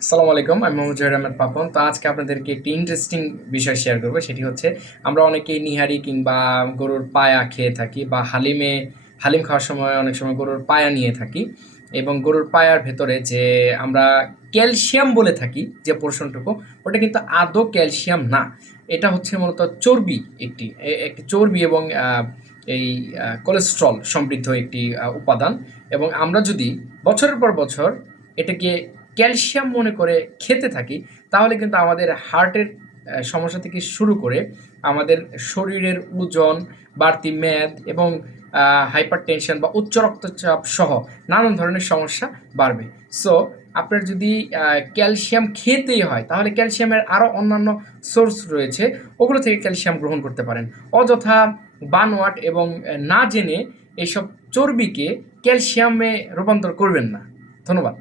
আসসালামু আলাইকুম, আমি মোহাম্মদ জহির আহমেদ পাপন। তো আজকে আপনাদেরকে একটি ইন্টারেস্টিং বিষয় শেয়ার করবো। সেটি হচ্ছে, আমরা অনেকেই নিহারি কিংবা গরুর পায়া খেয়ে থাকি, বা হালিম খাওয়ার সময় অনেক সময় গরুর পায়া নিয়ে থাকি। এবং গরুর পায়ার ভেতরে যে আমরা ক্যালসিয়াম বলে থাকি, যে পোর্শনটুকু, ওটা কিন্তু আদৌ ক্যালসিয়াম না। এটা হচ্ছে মূলত চর্বি, একটি চর্বি এবং এই কোলেস্ট্রল সমৃদ্ধ একটি উপাদান। এবং আমরা যদি বছরের পর বছর এটাকে ক্যালসিয়াম মনে করে খেতে থাকি, তাহলে কিন্তু আমাদের হার্টের সমস্যা থেকে শুরু করে আমাদের শরীরের ওজন, বাড়তি মেদ এবং হাইপার টেনশন বা উচ্চ রক্তচাপ সহ নানান ধরনের সমস্যা বাড়বে। সো আপনার যদি ক্যালসিয়াম খেতেই হয়, তাহলে ক্যালসিয়ামের আরও অন্যান্য সোর্স রয়েছে, ওগুলো থেকে ক্যালসিয়াম গ্রহণ করতে পারেন। অযথা বানোয়াট এবং না জেনে এইসব চর্বিকে ক্যালসিয়ামে রূপান্তর করবেন না। ধন্যবাদ।